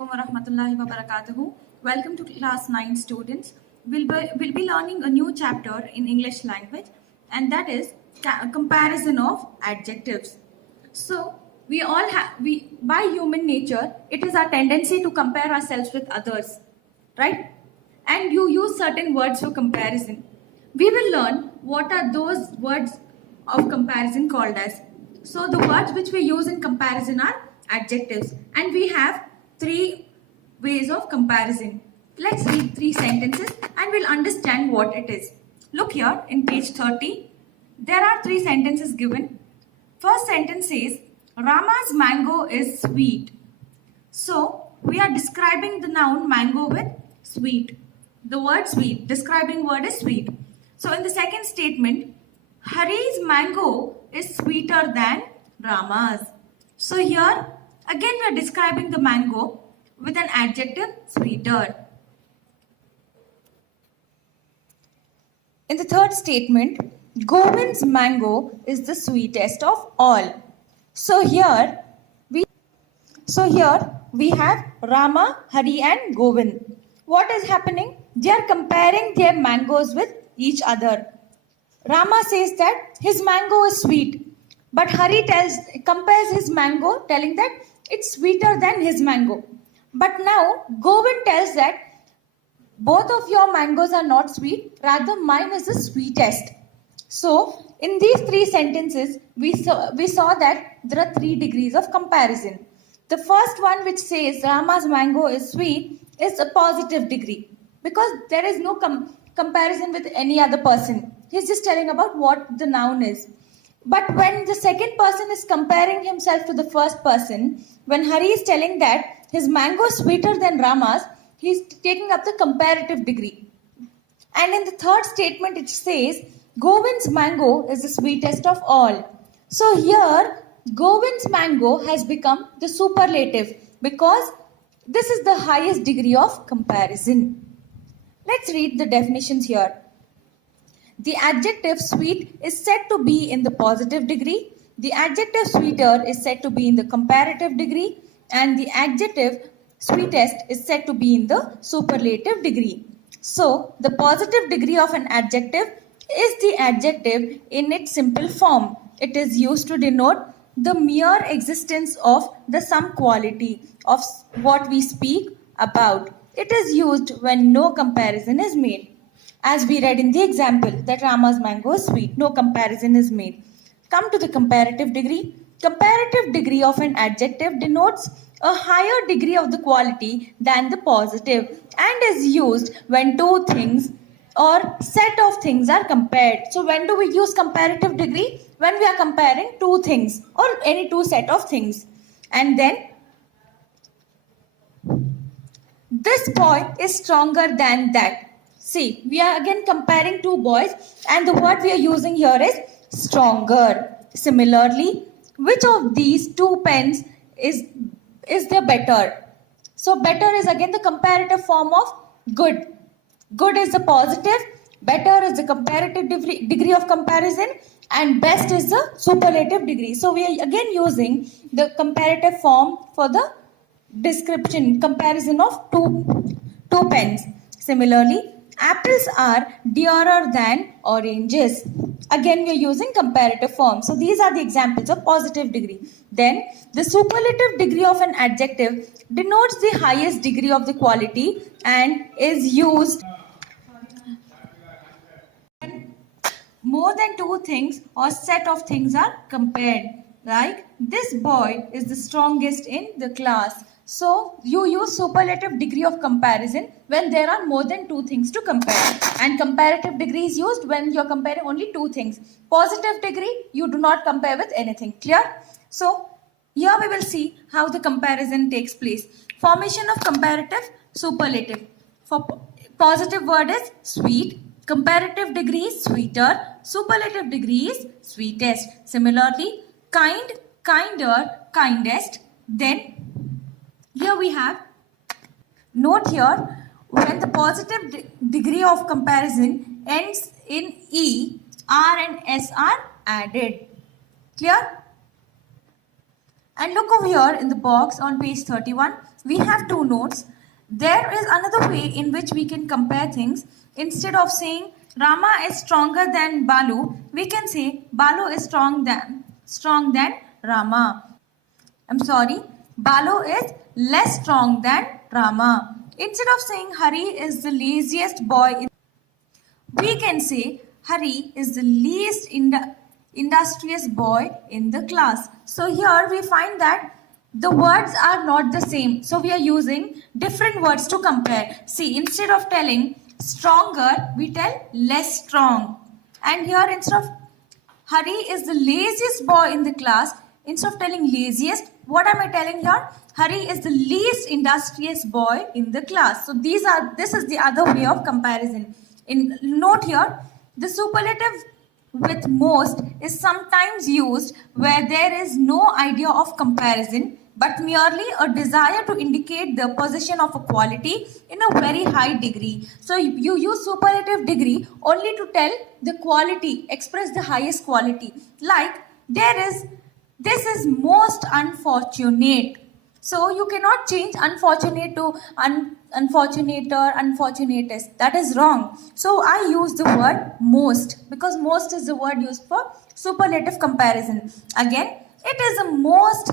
Warahmatullahi Wabarakatuh. Welcome to class 9 students. We'll be learning a new chapter in English language, and that is comparison of adjectives. So we all have, by human nature, it is our tendency to compare ourselves with others, right? And you use certain words for comparison. We will learn what are those words of comparison called as. So the words which we use in comparison are adjectives, and we have three ways of comparison. Let's read three sentences and we'll understand what it is. Look here in page 30. There are three sentences given. First sentence says, Rama's mango is sweet. So we are describing the noun mango with sweet. The word sweet, describing word is sweet. So in the second statement, Hari's mango is sweeter than Rama's. So here again we are describing the mango with an adjective sweeter. In the third statement, Govind's mango is the sweetest of all. So here we have Rama, Hari and Govind. What is happening? They are comparing their mangoes with each other. Rama says that his mango is sweet, but Hari compares his mango, telling that it's sweeter than his mango. But now Govind tells that both of your mangoes are not sweet, rather mine is the sweetest. So in these three sentences, we saw that there are 3 degrees of comparison. The first one, which says Rama's mango is sweet, is a positive degree because there is no comparison with any other person. He's just telling about what the noun is. But when the second person is comparing himself to the first person, when Hari is telling that his mango is sweeter than Rama's, he's taking up the comparative degree. And in the third statement, it says Govind's mango is the sweetest of all. So here, Govind's mango has become the superlative because this is the highest degree of comparison. Let's read the definitions here. The adjective sweet is said to be in the positive degree. The adjective sweeter is said to be in the comparative degree. And the adjective sweetest is said to be in the superlative degree. So, the positive degree of an adjective is the adjective in its simple form. It is used to denote the mere existence of the some quality of what we speak about. It is used when no comparison is made. As we read in the example that Rama's mango is sweet, no comparison is made. Come to the comparative degree. Comparative degree of an adjective denotes a higher degree of the quality than the positive and is used when two things or set of things are compared. So when do we use comparative degree? When we are comparing two things or any two set of things. And then this boy is stronger than that. See, we are again comparing two boys and the word we are using here is stronger. Similarly, which of these two pens is the better? So better is again the comparative form of good. Good is the positive, better is the comparative degree of comparison and best is the superlative degree. So we are again using the comparative form for the description, comparison of two pens. Similarly, apples are dearer than oranges. Again, we are using comparative form. So these are the examples of positive degree. Then the superlative degree of an adjective denotes the highest degree of the quality and is used when more than two things or set of things are compared. Like this boy is the strongest in the class. So you use superlative degree of comparison when there are more than two things to compare. And comparative degree is used when you are comparing only two things. Positive degree, you do not compare with anything. Clear? So here we will see how the comparison takes place. Formation of comparative superlative. For positive word is sweet. Comparative degree is sweeter. Superlative degree is sweetest. Similarly, kind, kinder, kindest. Then here we have, note here, when the positive degree of comparison ends in E, R and S are added. Clear? And look over here in the box on page 31. we have two notes. There is another way in which we can compare things. Instead of saying Rama is stronger than Balu, we can say Balu is strong than Rama. I'm sorry, Balu is less strong than Rama. Instead of saying Hari is the laziest boy, we can say Hari is the least industrious boy in the class. So here we find that the words are not the same. So we are using different words to compare. See, instead of telling stronger, we tell less strong. And here instead of Hari is the laziest boy in the class, instead of telling laziest, what am I telling here? Hari is the least industrious boy in the class. So this is the other way of comparison. In note here, the superlative with most is sometimes used where there is no idea of comparison but merely a desire to indicate the possession of a quality in a very high degree. So you use superlative degree only to tell the quality, express the highest quality. Like this is most unfortunate. So you cannot change unfortunate to unfortunate or unfortunatest. That is wrong. So I use the word most because most is the word used for superlative comparison. Again, it is a most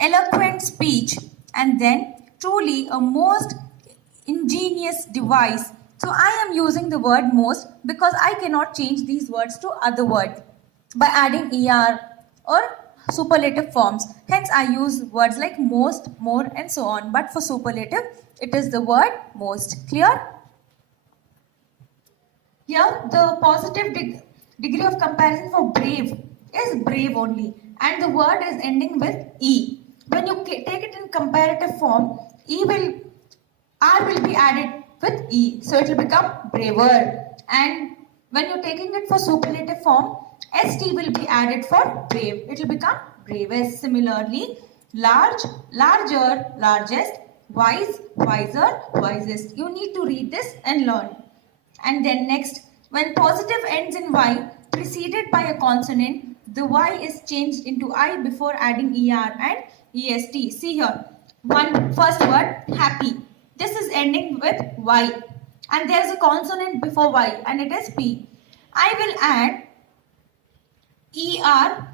eloquent speech and then truly a most ingenious device. So I am using the word most because I cannot change these words to other words by adding er or superlative forms. Hence I use words like most, more and so on. But for superlative, it is the word most. Clear? Here the positive degree of comparison for brave is brave only. And the word is ending with E. When you take it in comparative form, R will be added with E. So it will become braver. And when you're taking it for superlative form, ST will be added for brave. It will become bravest. Similarly, large, larger, largest, wise, wiser, wisest. You need to read this and learn. And then next, when positive ends in Y preceded by a consonant, the Y is changed into I before adding ER and EST. See here, first word, happy. This is ending with Y. And there is a consonant before Y and it is P. I will add ER.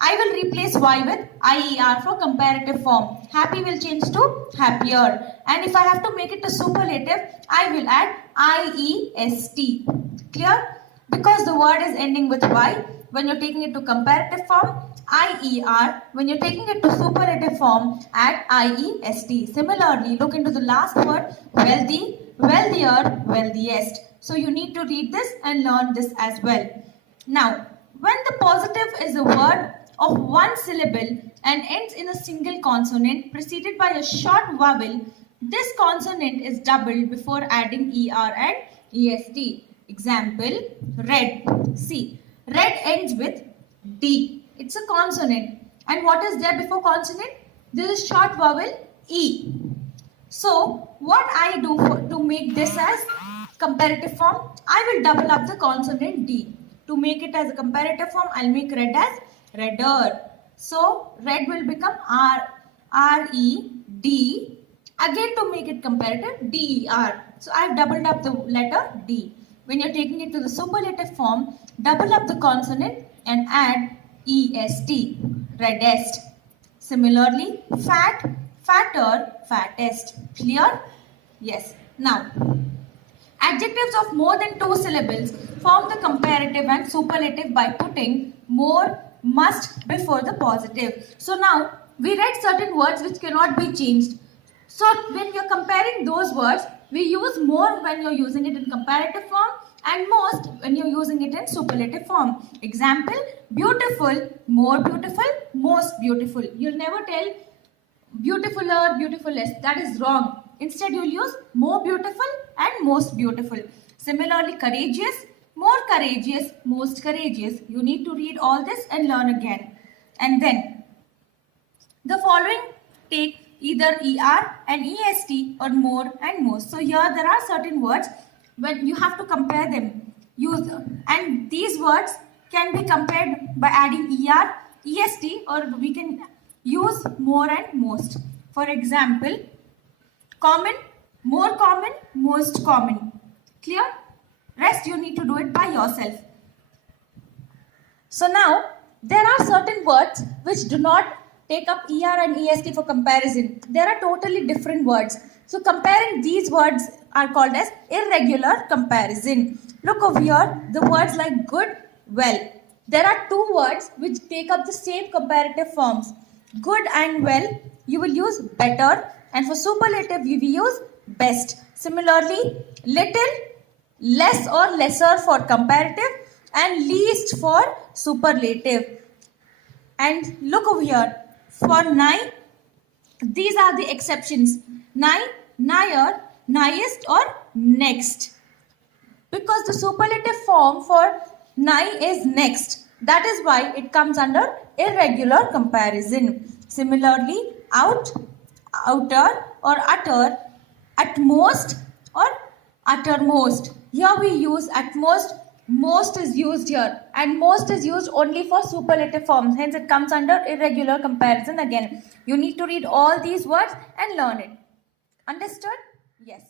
I will replace Y with IER for comparative form. Happy will change to happier. And if I have to make it a superlative, I will add IEST. Clear? Because the word is ending with Y, when you're taking it to comparative form, IER. When you're taking it to superlative form, add IEST. Similarly, look into the last word, wealthy, wealthier, wealthiest. So you need to read this and learn this as well. Now, when the positive is a word of one syllable and ends in a single consonant preceded by a short vowel, this consonant is doubled before adding ER and EST. Example, red. See, red ends with D. It's a consonant. And what is there before consonant? There is short vowel E. So, what I do to make this as comparative form, I will double up the consonant D. To make it as a comparative form, I'll make red as redder. So, red will become R-E-D. Again, to make it comparative, D-E-R. So, I've doubled up the letter D. When you're taking it to the superlative form, double up the consonant and add E-S-T, reddest. Similarly, fat, fatter, fattest. Clear? Yes. Now, adjectives of more than two syllables form the comparative and superlative by putting more, must before the positive. So now, we read certain words which cannot be changed. So when you're comparing those words, we use more when you're using it in comparative form and most when you're using it in superlative form. Example, beautiful, more beautiful, most beautiful. You'll never tell beautifuler, beautifulest. That is wrong. Instead, you'll use more beautiful and most beautiful. Similarly, courageous, more courageous, most courageous. You need to read all this and learn again. And then, the following take either ER and EST or more and most. So here there are certain words when you have to compare them. And these words can be compared by adding ER, EST or we can use more and most. For example, common, more common, most common. Clear? Rest you need to do it by yourself. So now, there are certain words which do not take up ER and EST for comparison. There are totally different words. So comparing these words are called as irregular comparison. Look over here, the words like good, well. There are two words which take up the same comparative forms. Good and well, you will use better, and for superlative, you will use best. Similarly, little, less or lesser for comparative, and least for superlative. And look over here, for nigh, these are the exceptions. Nigh, nigher, nighest or next. Because the superlative form for nigh is next. That is why it comes under irregular comparison. Similarly, out, outer or utter, at most or uttermost. Here we use at most is used here, and most is used only for superlative forms. Hence it comes under irregular comparison again. You need to read all these words and learn it. Understood? Yes.